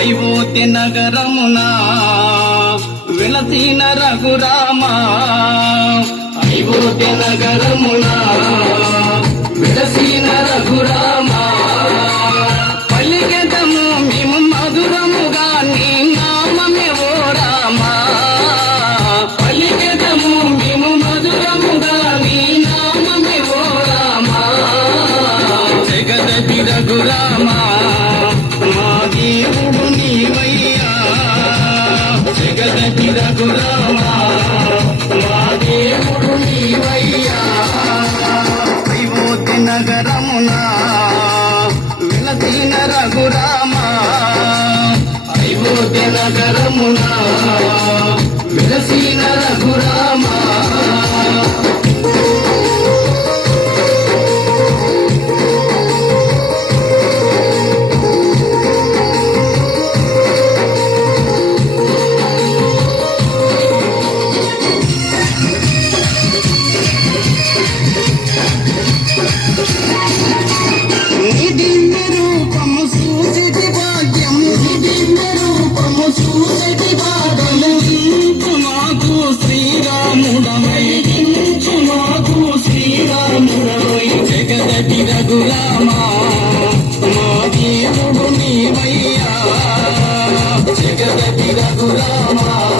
అయోధ్య నగరమునా విలసిన రఘురామ. అయోధ్య నగరమునా విలసిన రఘురామ. పలికెదము మేము మధురముగా నీ నామమే ఓ రామ. పలికెదము మేము మధురముగా నీ నామమే ఓ రామ. జగదపి రఘురామా. నగరమునా. విలసీన రఘురామా తిరగురామా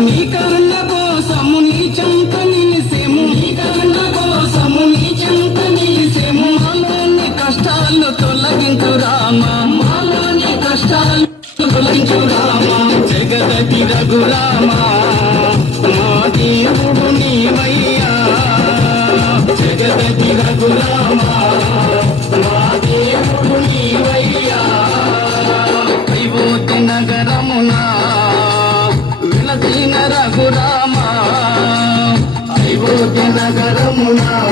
నీ కరుణ కోసము నీ చెంత నిలిసేము. నీ కరుణ కోసము నీ చెంత నిలిసేము. మాలోని కష్టాలు తొలగించు రామా. మాలోని కష్టాలు రఘురామా. Muna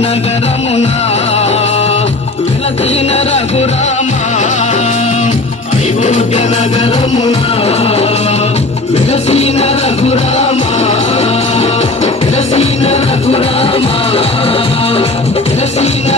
నగరమున వెలసిన రఘురామా అయోధ్య నగరమున వెలసిన రఘురామా వెలసిన